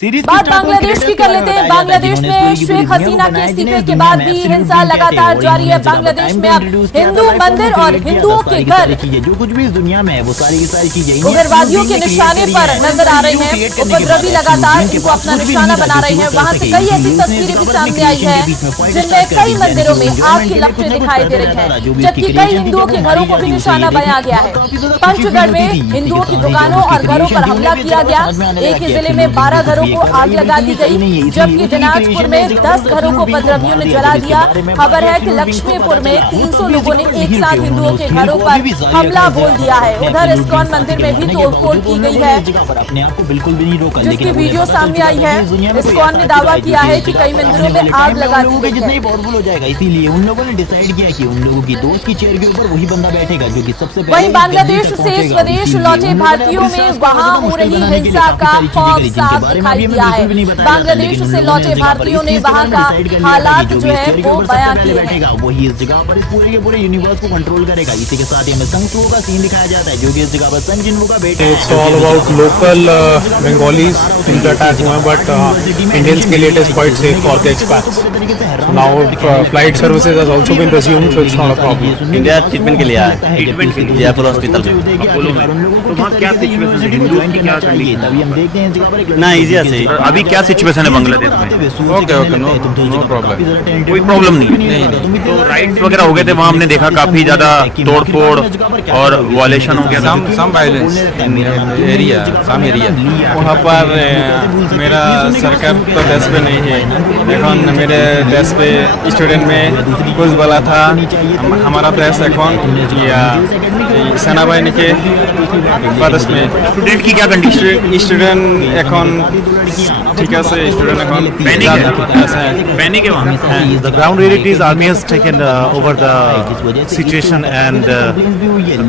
बात बांग्लादेश की कर लेते हैं। बांग्लादेश में शेख हसीना के इस्तीफे के बाद भी हिंसा लगातार जारी है। बांग्लादेश में अब हिंदू मंदिर और हिंदुओं के घर जो कुछ भी इस दुनिया में है वो सारी की सारी चीजें उग्रवादियों के निशाने पर नजर आ रहे हैं। उपद्रवी लगातार इनको अपना निशाना बना रहे हैं। वहां से कई ऐसी तस्वीरें भी सामने आई है जिनमें कई मंदिरों में आग की लपटें दिखाई दे रही है, जबकि कई हिंदुओं के घरों को भी निशाना बनाया गया है। पंचगढ़ में हिंदुओं की दुकानों और घरों पर हमला किया गया। एक ही जिले में 12 घरों को आग लगा दी गई, जबकि दिनाजपुर में 10 घरों को उपद्रवियों ने जला दिया। खबर है कि लक्ष्मीपुर में 300 लोगों ने एक साथ हिंदुओं के घरों पर हमला बोल दिया है। उधर इस्कॉन मंदिर में भी तोड़फोड़ की गई है, जिसकी वीडियो सामने आई है। इस्कॉन ने दावा किया है कि कई मंदिरों में आग लगा दी गई है। पावरफुल हो जाएगा, इसीलिए उन लोगों ने डिसाइड किया कि उन लोगों की दोस्त की चेयर के ऊपर वही बंदा बैठेगा जो कि सबसे पहले। वहीं बांग्लादेश से स्वदेश लौटे भारतीयों में वहां हो रही हिंसा का खौफ साफ दिखाई दिया है। बांग्लादेश से लौटे भारतीयों ने वहां का हालात जो है वो बयान किए हैं। वही इस जगह पर इस पूरे के पूरे यूनिवर्स को कंट्रोल करेगा। इसी के साथ ही हमें संघ का सीन दिखाया जाता है जो कि इस जगह पर संघ जिन्हों का बेटा। It's all about local Bengalis इनका अटैक हुआ, but Indians के लिए it is quite safe for the expats. Now flight services has also been resumed, so it's not a problem. India treatment के लिए आया है, ट्रीटमेंट के लिए जयपुर हॉस्पिटल में, अपोलो में। तो वहाँ क्या सिचुएशन है, हिंदू की क्या कंडीशन है, अभी हम देखते हैं इस जगह पर ना इजी से। अभी क्या सिचुएशन है बांग्लादेश में? ओके नो प्रॉब्लम, कोई प्रॉब्लम नहीं। तो राइट्स वगैरह हो गए थे वहाँ, हमने देखा काफी ज्यादा तोड़फोड़ और वायलेशन हो गया था। some violence in area, some area. वहाँ पर मेरा सरकार तो देश पे नहीं है, এখন मेरे देश पे स्टूडेंट में कुछ बोला था हमारा देश এখন या सेना बाहिनी के प्रदेश में स्टूडेंट की क्या कंडीशन? स्टूडेंट এখন ठीक है से स्टूडेंट এখন पैनिक है वहाँ। The ground realities army has taken over the situation and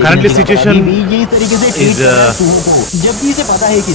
currently situation is जबकि इसे पता है कि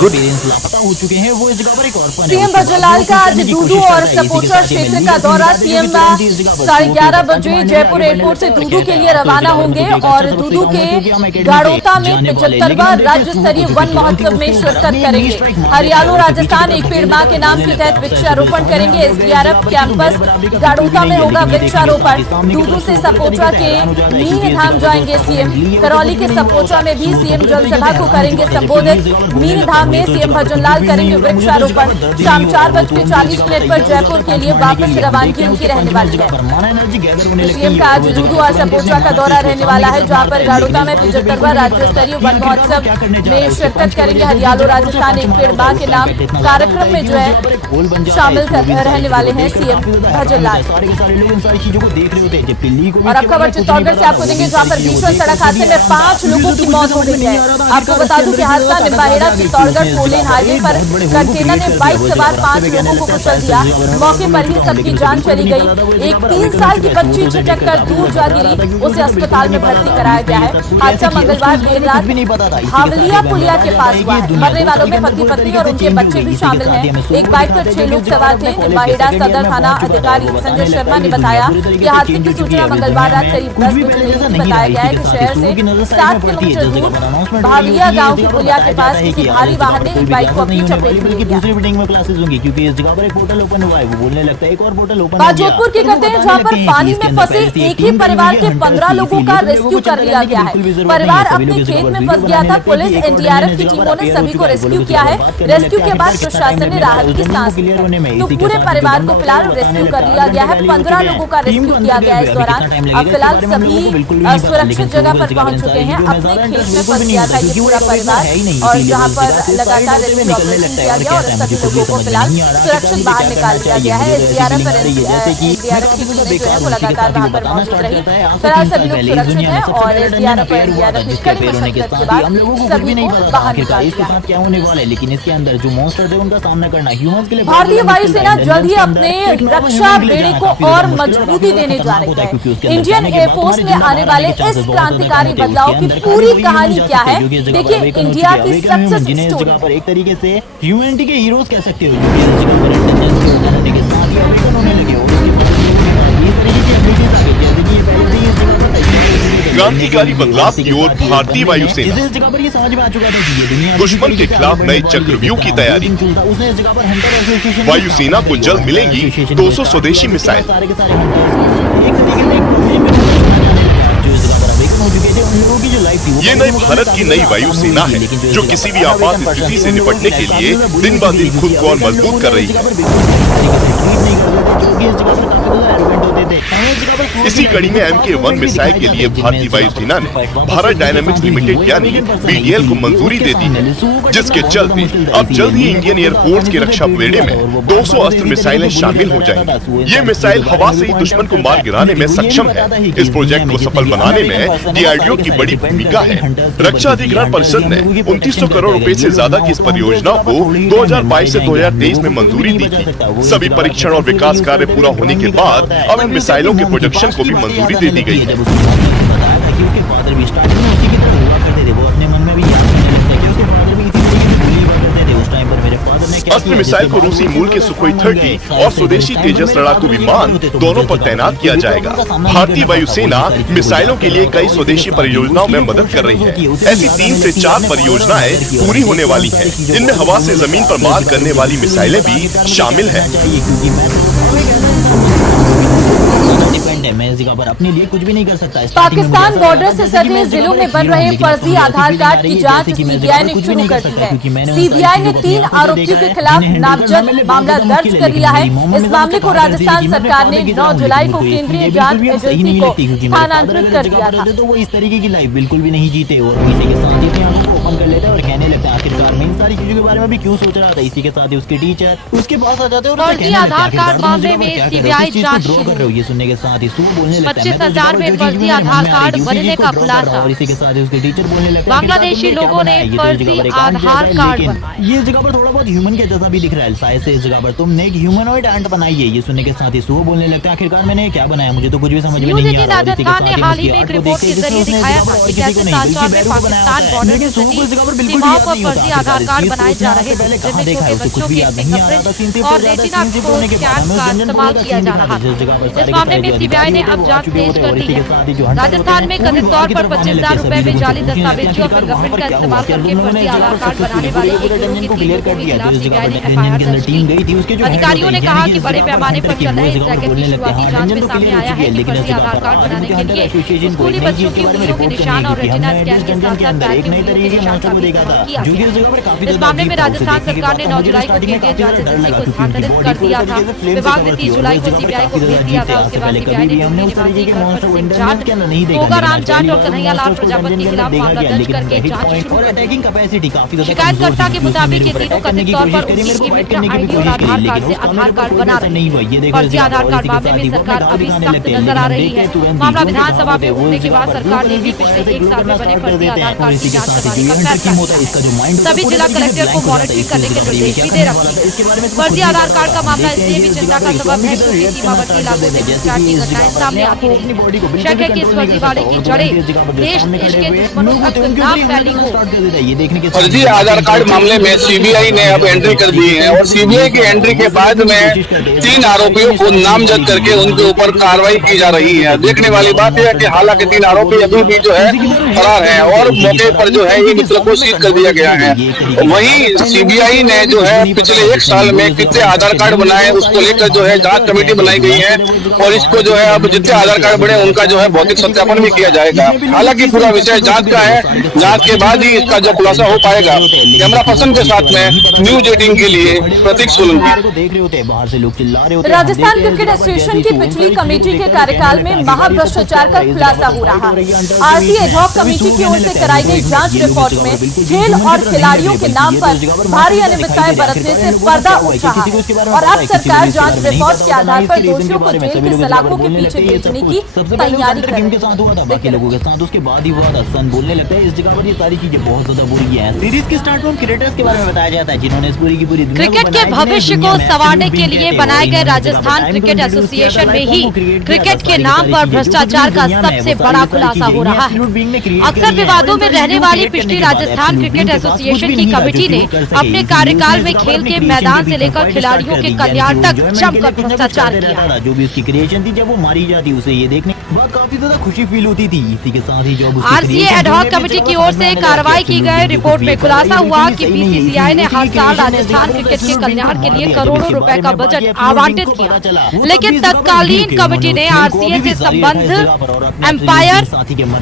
good लापता हो चुके हैं, वो इस जगह पर एक ऑर्फन। सीएम भजनलाल का आज दूदू और सपोचा क्षेत्र का दौरा। सीएम 11:30 बजे जयपुर एयरपोर्ट से दूदू के लिए रवाना होंगे और दूदू के गाड़ोता में 75वां राज्य स्तरीय वन महोत्सव में शिरकत करेंगे। हरियाणा राजस्थान एक पेड़ मां के नाम के तहत वृक्षारोपण करेंगे। एसडीआरएफ कैंपस गाड़ोता में होगा वृक्षारोपण। दूदू से सपोचा के मीन धाम जाएंगे सीएम। करौली के सपोचा में भी सीएम जनसभा को करेंगे संबोधित। मीन धाम में सीएम भजनलाल करेंगे वृक्षारोपण। शाम 4:40 पर जयपुर के लिए वापस रवानगी उनकी रहने वाली है। सीएम का आज दूदू और सपोचा का दौरा रहने वाला है, जहां पर गाड़ोता में 75वां राज्य स्तरीय वन महोत्सव में शिरकत करेंगे। हरियाणा राजस्थान एक पेड़ मां के नाम कार्यक्रम में जो है शामिल रहने वाले हैं सीएम भजनलाल। और अब खबर चित्तौड़गढ़ से आपको देंगे, जहां पर भीषण सड़क हादसे में 5 लोगों की मौत हो गई है। आपको बता दूं कि हादसा निम्बाहेड़ा चित्तौड़गढ़ 4 लेन हाईवे पर कंटेनर ने बाइक सवार 5 लोगों को कुचल दिया। मौके पर ही सबकी जान चली गई। एक 3 साल की बच्ची छिटक कर दूर जा गिरी, उसे अस्पताल में भर्ती कराया गया है। हादसा मंगलवार देर रात हावलिया पुलिया के पास हुआ है। मरने वालों में पति पत्नी और उनके बच्चे भी शामिल हैं। एक बाइक पर 6 लोग सवार थे। निम्बाहेड़ा सदर थाना अधिकारी संजय शर्मा ने बताया कि हादसे की सूचना मंगलवार रात करीब 10 बजे बताया गया है कि शहर से 7 किलोमीटर दूर भावलिया गांव की पुलिया के पास किसी भारी वाहन ने एक बाइक को अपनी चपेट में लिया। दूसरी बिल्डिंग में क्लासेस होंगी क्योंकि इस जगह पर एक पोर्टल ओपन हुआ है, वो बोलने लगता है एक और पोर्टल ओपन। बात जोधपुर की करते हैं, जहां पर पानी में फंसे एक ही परिवार के 15 लोगों का रेस्क्यू कर लिया गया है। परिवार अपने खेत में फंस गया था। पुलिस एनडीआरएफ की टीमों ने सभी को रेस्क्यू किया है। रेस्क्यू के बाद प्रशासन ने राहत की सांस ली है। तो पूरे परिवार को फिलहाल रेस्क्यू कर लिया गया है। 15 लोगों का रेस्क्यू किया गया है। इस दौरान अब फिलहाल सभी सुरक्षित जगह पर पहुंच चुके हैं। अपने खेत में फंस गया था ये पूरा परिवार, और जहां पर लगातार रेस्क्यू ऑपरेशन किया गया और सभी लोगों को फिलहाल सुरक्षित बाहर निकाल दिया गया है। एसडीआरएफ और एनडीआरएफ की टीमें जो है वो लगातार वहां पर मौजूद रही। फिलहाल सभी लोग सुरक्षित हैं और एसडीआरएफ और एनडीआरएफ की कड़ी मशक्कत के बाद सभी को बाहर निकाल दिया है। क्या होने वाला है, लेकिन इसके अंदर जो मॉन्स्टर थे उनका सामना करना ह्यूमंस के लिए। भारतीय वायुसेना जल्द ही अपने रक्षा बेड़े को और मजबूती देने जा रही है। इंडियन एयरफोर्स में आने वाले इस क्रांतिकारी बदलाव की पूरी कहानी क्या है, देखिए इंडिया की सक्सेस स्टोरी। एक तरीके से ह्यूमैनिटी के हीरोज कह सकते हो, जो कि इस जगह पर इंटेलिजेंस के होने के साथ ही ऑपरेशन होने लगे और उसके बाद इस तरीके की एबिलिटीज आ गई, जैसे कि ये पहले से ही इस जगह पर क्रांतिकारी बदलाव की ओर भारतीय वायुसेना इस जगह पर ये समझ में आ चुका था कि ये दुनिया दुश्मन के खिलाफ नए चक्रव्यूह की तैयारी। उसने इस जगह पर हंटर एसोसिएशन वायुसेना को जल्द मिलेंगी 200 स्वदेशी मिसाइल। सारे के सारे हंटर्स एक तरीके से एक प्रोजेक्ट में जो इस जगह पर अवेकन हो चुके थे, उन लोगों की जो लाइफ थी ये नई भारत की नई वायुसेना है जो किसी भी आपात स्थिति से निपटने के लिए दिन ब दिन खुद को और मजबूत कर रही है। इसी कड़ी में MK-1 मिसाइल के लिए भारतीय वायुसेना ने भारत डायनामिक्स लिमिटेड यानी BDL को मंजूरी दे दी है, जिसके चलते अब जल्द ही इंडियन एयरफोर्स के रक्षा बेड़े में 200 अस्त्र मिसाइलें शामिल हो जाएंगी। ये मिसाइल हवा से ही दुश्मन को मार गिराने में सक्षम है। इस प्रोजेक्ट को सफल बनाने में DRDO की बड़ी भूमिका है। रक्षा अधिग्रहण परिषद ने 2900 करोड़ रुपए से ज्यादा की इस परियोजना को 2022 से 2023 में मंजूरी दी थी। सभी परीक्षण और विकास कार्य पूरा होने के बाद अब इन मिसाइलों के प्रोडक्शन को भी मंजूरी दे दी गई है। अस्त्र मिसाइल को रूसी मूल के सुखोई 30 और स्वदेशी तेजस लड़ाकू विमान दोनों पर तैनात किया जाएगा। भारतीय वायुसेना मिसाइलों के लिए कई स्वदेशी परियोजनाओं में मदद कर रही है। ऐसी 3 से 4 परियोजनाएं पूरी होने वाली हैं। इनमें हवा से जमीन पर मार करने वाली मिसाइलें भी शामिल हैं। मैं इस जगह पर अपने लिए कुछ भी नहीं कर सकता। पाकिस्तान बॉर्डर से सटे जिलों में बन रहे फर्जी आधार कार्ड की जांच सीबीआई ने शुरू कर दी है। सीबीआई ने 3 आरोपियों के खिलाफ नामजद मामला दर्ज कर लिया है। इस मामले को राजस्थान सरकार ने 9 जुलाई को केंद्रीय जांच एजेंसी को स्थानांतरित कर दिया था। तो वो इस तरीके की लाइफ बिल्कुल भी नहीं जीते और इसी के साथ ही अपनी आंखों को ओपन कर लेते हैं और कहने लगते हैं आखिरकार मैं इन सारी चीजों के बारे में भी क्यों सोच रहा था। इसी के साथ ही उसके टीचर उसके पास आ जाते हैं और फर्जी आधार कार्ड मामले में सीबीआई जांच ड्रॉ कर रहे हो। ये सुनने के साथ ही 25,000 में फर्जी आधार कार्ड बनने का खुलासा। और इसी के साथ उसके टीचर बोलने लगते हैं बांग्लादेशी लोगों ने फर्जी आधार कार्ड ये जगह पर थोड़ा बहुत ह्यूमन के जैसा भी दिख रहा है। साइज से इस जगह पर तुमने एक ह्यूमनॉइड एंट बनाई है। ये सुनने के साथ ही सुबह बोलने लगता है आखिरकार मैंने क्या बनाया, मुझे तो कुछ भी समझ में नहीं आ रहा। राजस्थान ने हाल ही में एक रिपोर्ट के जरिए दिखाया था कि कैसे सालचौर में पाकिस्तान बॉर्डर से सटी सीमाओं पर फर्जी आधार कार्ड बनाए जा रहे थे, जिनमें छोटे बच्चों के फिंगरप्रिंट और रेटिना स्कैन का इस्तेमाल किया जा रहा था। इस मामले में सीबीआई ने अब जांच तेज कर दी है। राजस्थान में कथित तौर पर 25,000 रुपए में जाली दस्तावेजों और फिंगरप्रिंट का इस्तेमाल करके फर्जी आधार कार्ड बनाने वाले एक गिरोह की 3 लोगों के खिलाफ सीबीआई ने एफआईआर दर्ज की। अधिकारियों ने कहा कि बड़े पैमाने पर चल रहे इस रैकेट की शुरुआती जांच में सामने आया है कि फर्जी आधार कार्ड बनाने के लिए स्कूली बच्चों की उंगलियों के निशान और रेटिना स्कैन के साथ साथ पैर की उंगलियों के निशान का भी इस्तेमाल किया गया। इस मामले में राजस्थान सरकार ने 9 जुलाई को केंद्रीय जांच एजेंसी को स्थानांतरित कर दिया था। विभाग ने 30 जुलाई को सीबीआई को भेज दिया था। उसके बाद सीबीआई ने दिल्ली निवासी हरभजन सिंह जाट, गोगाराम जाट और कन्हैया लाल प्रजापति के खिलाफ मामला दर्ज करके जांच शुरू कर दी। शिकायतकर्ता के मुताबिक ये तीनों कथित तौर पर उनकी मित्र आईडी और आधार कार्ड से आधार कार्ड बना रहे हैं। फर्जी आधार कार्ड मामले में सरकार अभी सख्त नजर आ रही है। मामला विधानसभा में उठने के बाद सरकार ने भी पिछले 1 साल में बने फर्जी आधार कार्ड की जांच करवाने का फैसला किया। सभी जिला कलेक्टर को मॉनिटरिंग करने के निर्देश भी दे रखे हैं। फर्जी आधार कार्ड का मामला इसलिए भी चिंता का सबब है क्योंकि सीमावर्ती इलाकों से घुसपैठ की घटनाएं सामने आती रही। शंका कि इस फर्जीवाड़े की जड़ें देश देश के दुश्मनों तक ना फैली हो। फर्जी आधार कार्ड मामले में सीबीआई ने अब एंट्री कर दी है और सीबीआई की एंट्री के बाद में 3 आरोपियों को नामजद करके उनके ऊपर कार्रवाई की जा रही है। देखने वाली बात यह है कि हालांकि 3 आरोपी अभी भी जो है फरार हैं और मौके पर जो है ये मित्रों को सीज कर दिया गया है। वहीं सीबीआई ने जो है पिछले 1 साल में कितने आधार कार्ड बनाए उसको लेकर जो है जांच कमेटी बनाई गई है और इसको जो है अब जितने आधार कार्ड बने उनका जो है भौतिक सत्यापन भी किया जाएगा। हालांकि पूरा विषय जांच का है, जांच के बाद ही इसका जो खुलासा हो पाएगा। कैमरा पर्सन के साथ में न्यूज 18 के लिए प्रतीक सोलंकी। राजस्थान क्रिकेट एसोसिएशन की पिछली कमेटी के कार्यकाल में महाभ्रष्टाचार का खुलासा हो रहा है। आरसी एडहॉक कमेटी की ओर से कराई गई जांच रिपोर्ट में खेल और खिलाड़ियों के नाम पर भारी अनियमितताएं बरतने से पर्दा उठ रहा है और अब सरकार जांच रिपोर्ट के आधार पर दोषियों को जेल के सलाखों के पीछे भेजने की तैयारी कर रही है। बाकी लोगों के साथ उसके बाद ही हुआ था। सन बोलने लगता है इस जगह पर ये सारी चीजें बहुत ज्यादा बुरी है। सीरीज के स्टार्ट में क्रिकेटर्स के बारे में बताया जाता है जिन्होंने इस पूरी की पूरी क्रिकेट के भविष्य को संवारने के लिए बनाए गए राजस्थान क्रिकेट एसोसिएशन में ही क्रिकेट के नाम पर भ्रष्टाचार का सबसे बड़ा खुलासा हो रहा है। अक्सर विवादों में रहने वाली पिछली राजस्थान क्रिकेट एसोसिएशन की कमेटी ने अपने कार्यकाल में खेल के मैदान से लेकर खिलाड़ियों के कल्याण तक जमकर भ्रष्टाचार किया। जो भी उसकी क्रिएशन थी जब वो मारी जाती उसे ये देखने बात काफी ज्यादा खुशी फील होती थी। इसी के साथ ही जो आरसीए एडहॉक कमेटी की ओर से कार्रवाई की गई। रिपोर्ट में खुलासा हुआ कि बीसीसीआई ने हर साल राजस्थान क्रिकेट के कल्याण के लिए करोड़ों रुपए का बजट आवंटित किया, लेकिन तत्कालीन कमेटी ने आरसीए से संबंध, एम्पायर,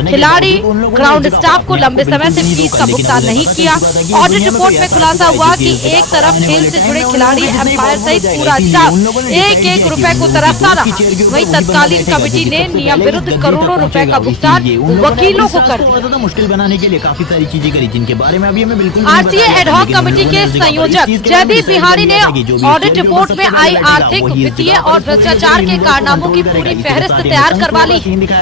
खिलाड़ी, ग्राउंड स्टाफ को लंबे समय से फीस का भुगतान नहीं किया। ऑडिट रिपोर्ट में खुलासा हुआ कि एक तरफ खेल से जुड़े खिलाड़ी, एम्पायर सहित पूरा स्टाफ एक एक रुपए को तरसता रहा, वहीं तत्कालीन कमेटी ने नियम विरुद्ध करोड़ों रुपए का भुगतान वकीलों को कर दिया। मुश्किल बनाने के लिए काफी सारी चीजें करी, जिनके बारे में अभी हमें बिल्कुल आरसीए एडहॉक कमेटी के संयोजक जयदीप बिहारी ने ऑडिट रिपोर्ट में आई आर्थिक, वित्तीय और भ्रष्टाचार के कारनामों की पूरी फहरिस्त तैयार करवा ली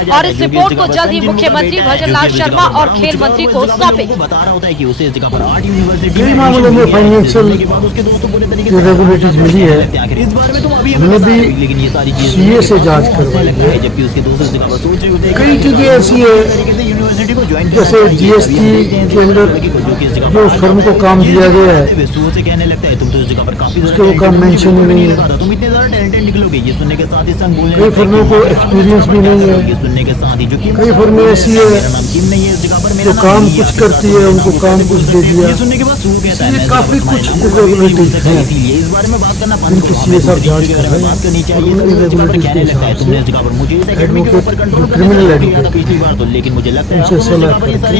और इस रिपोर्ट को जल्द ही मुख्यमंत्री भजनलाल शर्मा और खेल मंत्री को सौंपे। बता रहा होता है कि उसे इस जगह पर 8 यूनिवर्सिटी कई मामलों में फाइनेंशियल इरेगुलरिटीज मिली है। इस बारे में तुम अभी हमने भी लेकिन ये सारी चीजें सीए से जांच करवाई है। जबकि उसके दोस्त इस जगह पर सोच रहे होते हैं कई चीजें ऐसी है यूनिवर्सिटी को ज्वाइन जैसे जीएसटी के अंदर जो फर्म को काम दिया गया है से कहने लगता है तुम तो इस जगह पर काफी उसके वो काम मेंशन ही नहीं है। तुम इतने ज्यादा टैलेंटेड निकलोगे, ये सुनने के साथ ही संग बोलने कई फर्मों को एक्सपीरियंस भी नहीं है। ये सुनने के साथ ही जो कई फर्में ऐसी है मेरा नाम किम नहीं है इस जगह पर, मेरा जो काम कुछ करती है उनको काम कुछ दे दिया। ये सुनने के बाद सू कहता है ये काफी कुछ इरेगुलरिटीज है, इसीलिए इस बारे में बात करना बंद जिनकी सीए साहब जांच कर रहे हैं। बात करनी चाहिए। कहने लगता है तुमने इस जगह पर मुझे इस एकेडमी के ऊपर कंट्रोल क्रिमिनल पिछली बार तो, लेकिन मुझे लगता है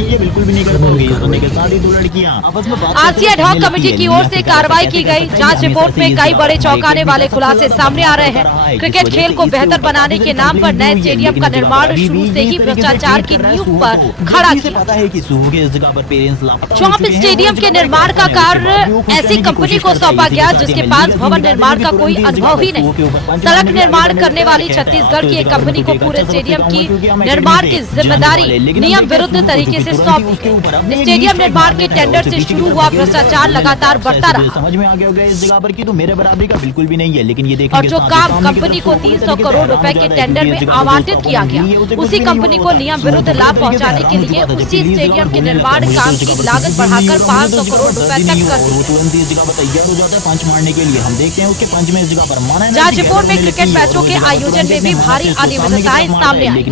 ये बिल्कुल भी नहीं कर पाओगे। ये सुनने के साथ ही 2 लड़कियां आपस में बात आरसीए एडहॉक कमेटी की ओर से कार्रवाई की गई। जांच रिपोर्ट में कई बड़े चौंकाने वाले खुलासे सामने आ रहे हैं। क्रिकेट खेल को बेहतर बनाने के नाम पर नए स्टेडियम का निर्माण शुरू से ही भ्रष्टाचार की नींव पर खड़ा किया। पता है कि सूह के इस जगह पर पेरेंट्स चौंप स्टेडियम के निर्माण का कार्य ऐसी कंपनी को सौंपा गया जिसके पास भवन निर्माण का कोई अनुभव ही नहीं। सड़क निर्माण करने वाली छत्तीसगढ़ की एक कंपनी को पूरे स्टेडियम की निर्माण की जिम्मेदारी नियम विरुद्ध तरीके से सौंपी गई। स्टेडियम निर्माण के टेंडर से शुरू हुआ भ्रष्टाचार लगातार बढ़ता रहा। समझ में आ गया होगा इस जगह पर कि तो मेरे बराबरी का बिल्कुल भी नहीं है, लेकिन ये देखने और जो काम कंपनी को 300 करोड़ रुपए के टेंडर में आवंटित किया गया, उसी कंपनी को नियम विरुद्ध लाभ पहुंचाने के लिए उसी स्टेडियम के निर्माण काम की लागत बढ़ाकर 500 करोड़ रुपए तक कर दी। तुरंत इस जगह पर तैयार हो जाता है पंच मारने के लिए। हम देखते हैं उसके पंच में इस जगह पर माना। जांच रिपोर्ट में क्रिकेट मैचों के आयोजन में भी भारी अनियमितताएं सामने आई।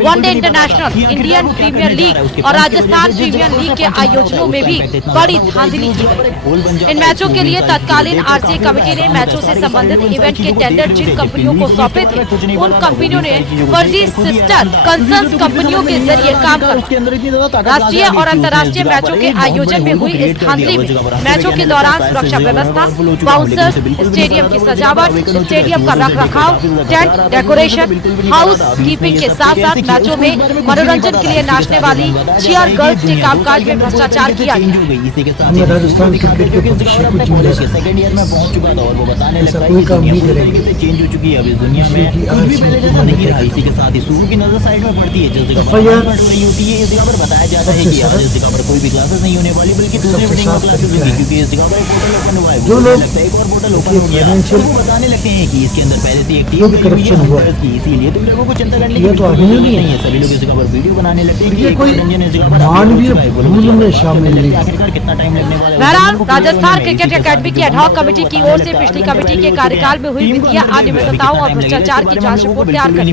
One day international, Indian premier league और राजस्थान प्रीमियर लीग के आयोजनों में भी बड़ी धांधली की गई। इन मैचों के लिए तत्कालीन आरसीए कमेटी ने मैचों से संबंधित इवेंट के टेंडर जिन कंपनियों को सौंपे थे, उन कंपनियों ने फर्जी सिस्टर कंसर्न कंपनियों के जरिए काम कर राष्ट्रीय और अंतर्राष्ट्रीय मैचों के आयोजन में हुई इस धांधली में मैचों के दौरान सुरक्षा व्यवस्था, बाउंसर्स, स्टेडियम की सजावट, स्टेडियम का रखरखाव, टेंट डेकोरेशन, हाउस कीपिंग के साथ साथ मैचों में मनोरंजन के लिए नाचने वाली चीयर गर्ल्स के कामकाज में भ्रष्टाचार किया गया। राजस्थान क्रिकेट के सेकंड ईयर में पहुंच चुका था और वो बताने लगता है कि चेंज हो चुकी है अब इस दुनिया में, कुछ भी पहले जैसा नहीं रहा। इसी के साथ ही सूर की नजर साइड में पड़ती है, जिस जगह पर रही होती है इस जगह पर बताया जाता है कि आज इस जगह पर कोई भी क्लासेस नहीं होने वाली, बल्कि दूसरे क्लासेस होंगी, क्योंकि इस जगह पर एक पोर्टल ओपन हुआ है। जो लोग लगता है एक और पोर्टल ओपन हो गया, वो बताने लगते हैं कि इसके अंदर पहले से एक टीम करप्शन हुआ है, इसीलिए तुम लोगों को चिंता करने की तो नहीं है। सभी लोग इस जगह पर वीडियो बनाने लगते हैं कि कोई मानवीय भूल में शामिल नहीं। आखिरकार कितना टाइम लगने वाला है। बहरहाल राजस्थान क्रिकेट अकेडमी की एडहॉक कमेटी की ओर से पिछली कमेटी के कार्यकाल में हुई वित्तीय अनियमितताओं और भ्रष्टाचार की जांच रिपोर्ट तैयार कर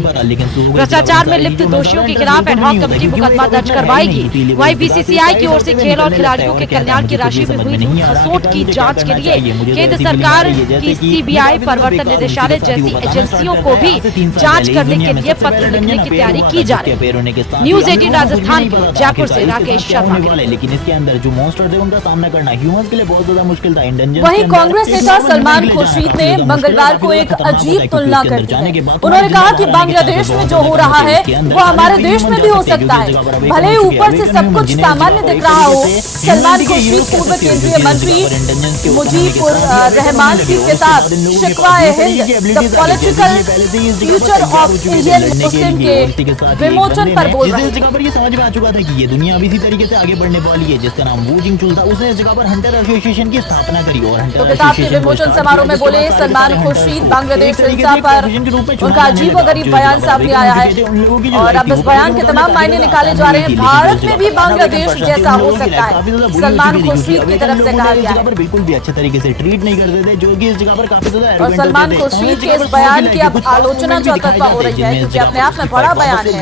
भ्रष्टाचार में लिप्त दोषियों के खिलाफ एडहॉक कमेटी मुकदमा दर्ज करवाएगी। वहीं बीसीसीआई की ओर से खेल और खिलाड़ियों के कल्याण की राशि में हुई खसोट की जांच के लिए केंद्र सरकार की सीबीआई, प्रवर्तन निदेशालय जैसी एजेंसियों को भी जांच करने के लिए पत्र लिखने की तैयारी की जा रही है। न्यूज 18 राजस्थान, जयपुर से राकेश शर्मा। लेकिन इसके अंदर जो मॉन्स्टर थे उनका सामना करना ह्यूमंस के लिए बहुत ज्यादा मुश्किल था। वहीं कांग्रेस नेता सलमान खुर्शीद ने मंगलवार को एक अजीब तुलना कर दी। उन्होंने कहा कि बांग्लादेश में जो हो रहा है वो हमारे देश में भी हो सकता है, भले ही ऊपर से सब कुछ सामान्य दिख रहा हो। सलमान खुर्शीद पूर्व केंद्रीय मंत्री मुजीबुर रहमान की किताब Shikwa-e Hind the political future of Indian Muslim के विमोचन पर बोल रहे हैं। ये समझ में आ चुका था कि ये दुनिया अभी इसी तरीके से आगे बढ़ने वाली है, जिसका नाम वू जिंग चुल था। उसने इस जगह पर हंटर एसोसिएशन की स्थापना करी और हंटर किताब के विमोचन समारोह में बोले सलमान खुर्शीद बांग्लादेश हिंसा पर उनका अजीबोगरीब बयान सामने आया है और अब इस बयान के तमाम मायने निकाले जा रहे हैं। भारत में भी बांग्लादेश जैसा हो सकता है, सलमान खुर्शीद की तरफ से कहा गया है। बिल्कुल भी अच्छे तरीके से ट्रीट नहीं करते थे, जो कि इस जगह पर काफी ज्यादा और सलमान खुर्शीद के इस बयान की अब आलोचना चौतरफा हो रही है, क्योंकि अपने आप में बड़ा बयान है।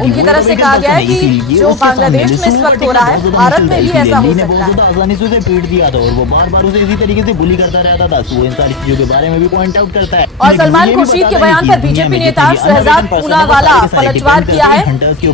उनकी तरफ से कहा गया है कि जो बांग्लादेश में इस वक्त हो रहा है, भारत में भी ऐसा हो सकता है। आसानी से उसे पीट दिया था और वो बार बार उसे इसी तरीके से बुली करता रहता था। वो इन सारी चीजों के बारे में भी पॉइंट आउट करता है। और सलमान खुर्शीद के बयान पर बीजेपी नेता शहजाद पूनावाला पलटवार किया है।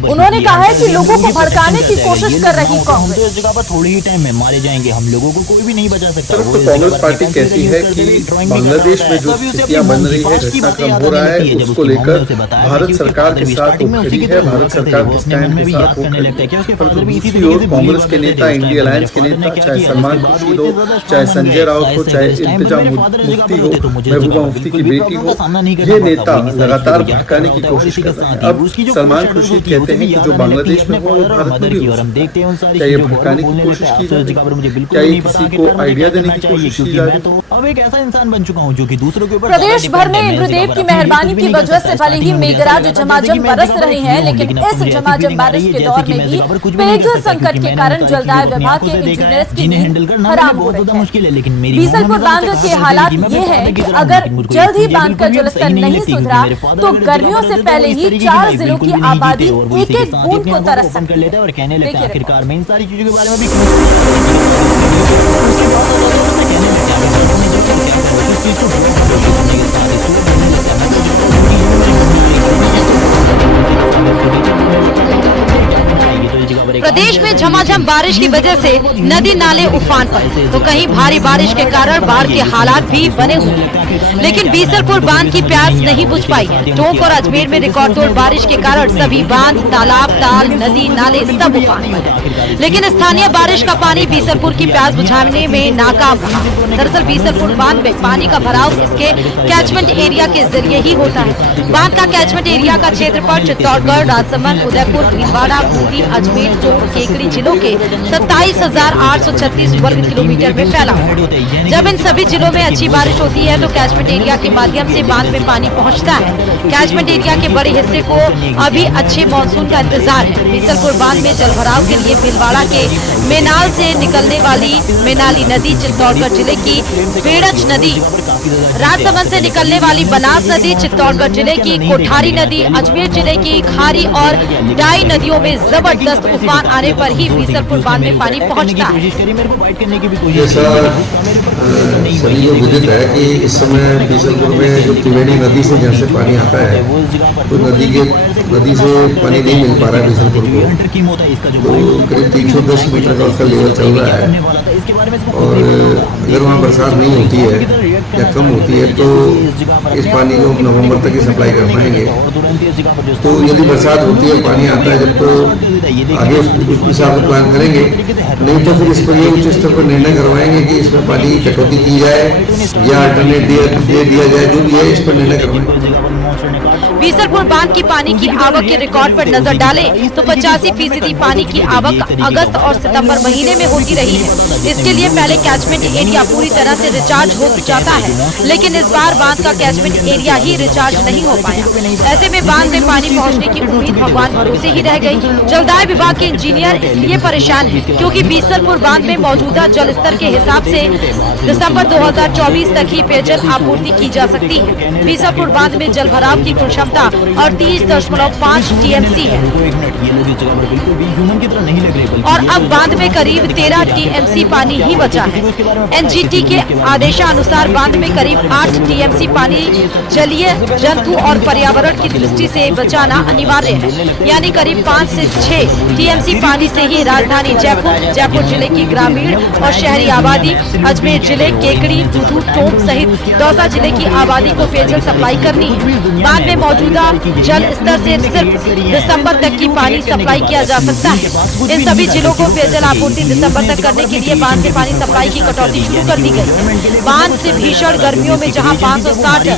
उन्होंने कहा है कि लोगों को भड़काने की कोशिश कर रही कांग्रेस। इस जगह पर थोड़ी ही टाइम में मारे जाएंगे, हम लोगों को कोई भी नहीं बचा सकता। तो कांग्रेस पार्टी कहती है कि बांग्लादेश में जो स्थितियां बन रही है, घटनाक्रम हो रहा है, उसको लेकर भारत सरकार के साथ वो खड़ी है, भारत सरकार के स्टैंड के साथ वो खड़ी है। पर दूसरी ओर कांग्रेस के नेता, इंडिया अलायंस के नेता, चाहे सलमान खुर्शीद हो, चाहे संजय राउत हो, चाहे इंतजाम मुफ्ती हो, महबूबा मुफ्ती की बेटी हो, ये नेता लगातार भटकाने की कोशिश कर रहे हैं। अब सलमान खुर्शीद कहते हैं कि जो बांग्लादेश में हुआ वो भारत में भी हो सकता है। क्या ये भटकाने की कोशिश की जा रही है? क्या ये किसी को आइडिया देने की कोशिश की जा रही है? अब एक ऐसा इंसान बन चुका हूँ जो कि दूसरों के ऊपर प्रदेश भर में इंद्रदेव की मेहरबानी की वजह से भले ही मेघराज झमाझम बरस रहे हैं, लेकिन इस झमाझम बारिश के दौर में भी पेयजल संकट के कारण जलदाय विभाग के इंजीनियर्स की नींद हराम हो रही है। बीसलपुर बांध के हालात ये है कि अगर जल्द ही बांध का जलस्तर नहीं सुधरा तो गर्मियों से पहले ही 4 जिलों की आबादी एक एक बूंद को तरस सकती है। और कहने लगता है आखिरकार में इन सारी चीजों के बारे में भी प्रदेश में झमाझम बारिश की वजह से नदी नाले उफान पर, तो कहीं भारी बारिश के कारण बाढ़ के हालात भी बने हुए हैं। लेकिन बीसलपुर बांध की प्यास नहीं बुझ पाई है। टोंक और अजमेर में रिकॉर्ड तोड़ बारिश के कारण सभी बांध, तालाब, ताल, नदी, नाले सब उफान पर। लेकिन स्थानीय बारिश का पानी बीसलपुर की प्यास बुझाने में नाकाम रहा। दरअसल बीसलपुर बांध में पानी का भराव इसके कैचमेंट एरिया के जरिए ही होता है। बांध का कैचमेंट एरिया का क्षेत्रफल चित्तौड़गढ़, राजसमंद, उदयपुर, भीलवाड़ा, बूंदी, अजमेर, केकड़ी जिलों के 27,836 वर्ग किलोमीटर में फैला हुआ है। जब इन सभी जिलों में अच्छी बारिश होती है तो कैचमेंट एरिया के माध्यम से बांध में पानी पहुंचता है। कैचमेंट एरिया के बड़े हिस्से को अभी अच्छे मानसून का इंतजार है। बीसलपुर बांध में जलभराव के लिए भीलवाड़ा के मेनाल से निकलने वाली मेनाली नदी, चित्तौड़गढ़ जिले की बेड़च नदी, राजसमंद से निकलने वाली बनास नदी, चित्तौड़गढ़ जिले की कोठारी नदी, अजमेर जिले की खारी और डाई नदियों में जबरदस्त उफान आने पर ही बीसलपुर बांध में पानी पहुंचता है। जैसा सभी को विदित है कि इस समय बीसलपुर में जो त्रिवेणी नदी से जहाँ से पानी आता है तो नदी से पानी नहीं मिल पा रहा है बीसलपुर को। तो करीब 310 मीटर का उसका लेवल चल रहा है और अगर वहाँ बरसात नहीं होती है या कम होती है तो इस पानी को नवंबर तक ही सप्लाई कर पाएंगे। तो यदि बरसात होती है, पानी आता है जब, तो आगे उस हिसाब से प्लान करेंगे। नहीं तो फिर इस पर ये उच्च स्तर पर निर्णय करवाएंगे कि इसमें पानी की कटौती की जाए या अल्टरनेट दिया जाए, जो भी है इस पर निर्णय करवाएंगे। बीसलपुर बांध की पानी की आवक के रिकॉर्ड पर नजर डालें तो 85% पानी की आवक अगस्त और सितंबर महीने में होती रही है। इसके लिए पहले कैचमेंट एरिया पूरी तरह से रिचार्ज हो जाता है, लेकिन इस बार बांध का कैचमेंट एरिया ही रिचार्ज नहीं हो पाया। ऐसे में बांध में पानी पहुंचने की उम्मीद भगवान भरोसे ही रह गई। जलदाय विभाग के इंजीनियर इसलिए परेशान है क्योंकि बीसलपुर बांध में मौजूदा जल स्तर के हिसाब से दिसंबर 2024 तक ही पेयजल आपूर्ति की जा सकती है। बीसलपुर बांध में जल भराव की कुल क्षमता 38.5 टीएमसी है और अब बांध में करीब 13 टीएमसी पानी ही बचा है। एनजीटी के आदेशानुसार बांध में करीब 8 टीएमसी पानी जलीय जंतु और पर्यावरण की दृष्टि से बचाना अनिवार्य है, यानी करीब 5 से 6 टीएमसी पानी से ही राजधानी जयपुर जिले की ग्रामीण और शहरी आबादी, अजमेर जिले, केकड़ी, दूधू, टोंक सहित दौसा जिले की आबादी को पेयजल सप्लाई करनी है। बांध में मौजूदा जल स्तर से सिर्फ दिसंबर तक की पानी सप्लाई किया जा सकता है। इन सभी जिलों को पेयजल आपूर्ति दिसंबर तक करने के लिए बांध से पानी सप्लाई की कटौती शुरू कर दी गई। बांध से भीषण गर्मियों में जहां 560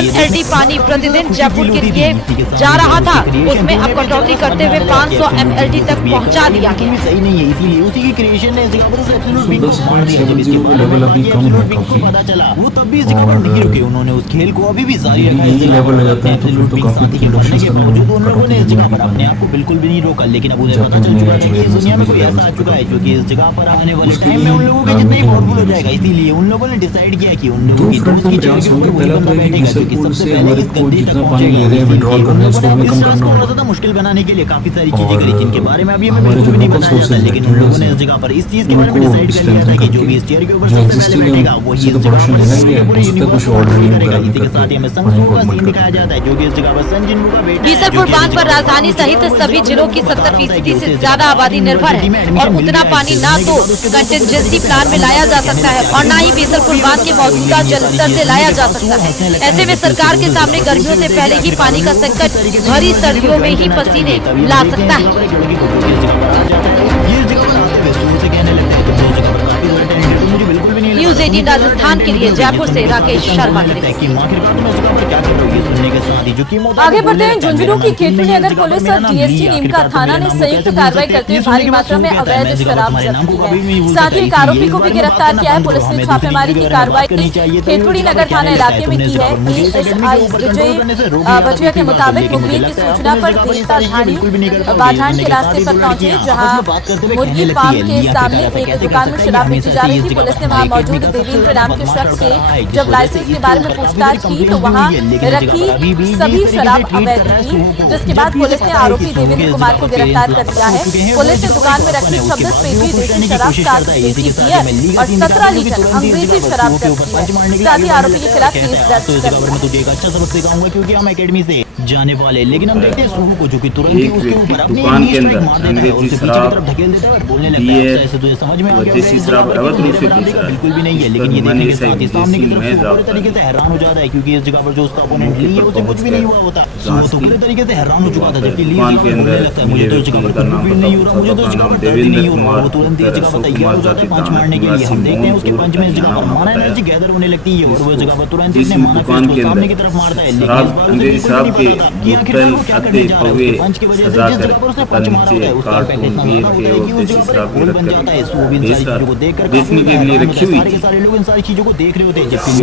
MLD पानी प्रतिदिन जयपुर के लिए जा रहा था, उसमें अब कटौती करते हुए 500 MLD तक पहुंचा दिया गया। सही नहीं है, इसीलिए उसी की क्रिएशन ने इस जगह पर उस एब्सोल्यूट बीइंग को मार दिया। जब इसके 10.70 बारे में लेवल अभी कम है एब्सोल्यूट बीइंग को काफी। पता चला, वो तब भी इस जगह पर नहीं रुके, उन्होंने उस खेल को अभी भी जारी रखा। इस जगह लेवल पर हो जाता है तो फिर एब्सोल्यूट तो बीइंग काफी साथी के मरने के बावजूद उन लोगों ने इस जगह पर अपने आप को बिल्कुल भी नहीं रोका। लेकिन अब उन्हें पता चल चुका था कि इस दुनिया में कोई ऐसा आ चुका है जो कि इस जगह पर आने वाले टाइम में उन लोगों के जितना ही पावरफुल हो जाएगा। इसीलिए उन लोगों ने डिसाइड किया कि उन लोगों की दोस्त की जगह के ऊपर वही बंदा बैठेगा जो कि सबसे पहले इस गद्दी तक पहुंचेगा। विड्रॉल करना है उसको हमें कम करना थोड़ा होगा। सा मुश्किल बनाने के लिए काफी सारी चीजें करी जिनके बारे में अभी हमें बिल्कुल भी नहीं बताया जाता। लेकिन उन लोगों ने इस जगह पर इस चीज के बारे में डिसाइड कर लिया था कि जो भी इस चेयर के ऊपर सबसे पहले बैठेगा वही इस जगह पर पूरे यूनिवर्स को कंट्रोल करेगा। इसी के साथ ही हमें संसू का सीन दिखाया जाता है जो कि इस जगह पर सन जिन्नू का बेटा है। बीसलपुर बांध पर राजधानी सहित सभी जिलों की 70% से ज्यादा आबादी निर्भर है और उतना पानी ना तो कंटिजेंसी प्लान में लाया जा सकता है और न ही बीसलपुर बांध के मौजूदा जल स्तर से लाया जा सकता है। ऐसे में सरकार के सामने गर्मियों से पहले ही पानी का संकट भरी सर्दियों में ही पसीने ला सकता है। न्यूज 18 राजस्थान के लिए जयपुर से राकेश शर्मा की रिपोर्ट। आगे बढ़ते हैं। झुंझुनू की खेतड़ी नगर पुलिस और डीएसटी नीमका थाना ने संयुक्त कार्रवाई करते हुए भारी मात्रा में अवैध शराब जब्त की है। साथ ही एक आरोपी को भी गिरफ्तार किया है। पुलिस ने छापेमारी की कार्रवाई खेतड़ी नगर थाना इलाके में की है। एएसआई विजय बजिया के मुताबिक मुखबिर की सूचना पर देर राजधानी बाधान के रास्ते पर पहुंचे, जहां मुर्गी फार्म के सामने एक दुकान में शराब बेची जा रही थी। पुलिस ने वहां मौजूद देवेंद्र नाम के शख्स से जब लाइसेंस के बारे में पूछताछ की तो वहां रखी सभी शराब अवैध थी, जिसके बाद पुलिस ने आरोपी देवेंद्र कुमार को गिरफ्तार कर लिया है। पुलिस ने दुकान में रखी 26 पेटी देसी शराब, 7 देसी बियर और 17 लीटर अंग्रेजी शराब जब्त की है। साथ ही आरोपी के खिलाफ केस दर्ज कर लिया है। तुझे एक अच्छा सबक सिखाऊंगा क्योंकि हम एकेडमी से जाने वाले। लेकिन हम देखते हैं सूहू को जो कि तुरंत ही उसके ऊपर अपने ही स्ट्राइक मार देता है और उसे पीछे की तरफ ढकेल देता है और बोलने लगता है ऐसे तुझे समझ में आ गया देसी शराब अवैध रूप से बिल्कुल भी नहीं है। लेकिन ये देखने के साथ ही सामने की तरफ सूहू पूरे तरीके से हैरान हो जाता है क्योंकि इस जगह पर जो उसका ओपोनेंट ली है उसे कुछ भी नहीं हुआ होता। सूहू तो पूरे तरीके से हैरान हो चुका था जबकि ली बोलने लगता है मुझे तो इस जगह पर कुछ भी नहीं हो रहा, मुझे तो इस जगह पर दर्द नहीं हो रहा। वो तुरंत इस जगह पर तैयार हो जाता है पंच मारने के लिए। हम देखते हैं उसके पंच में इस जगह पर माना एनर्जी गैदर होने लगती है और वो जगह पर तुरंत इसने माना फिर उसको सामने की तरफ मारता है। लेकिन इस बार उसे बिल्कुल नहीं पता था कि आखिर वो क्या करने जा रहा है। पंच की वजह से जिस जगह पर उसने पंच मारा होता है उस पर पहले इतना होता है कि उस जगह पर एक गोल बन जाता है। वो भी इन सारी चीजों को देख कर काफी हैरान होता है। सारे के सारे लोग इन सारी चीजों को देख रहे होते हैं जबकि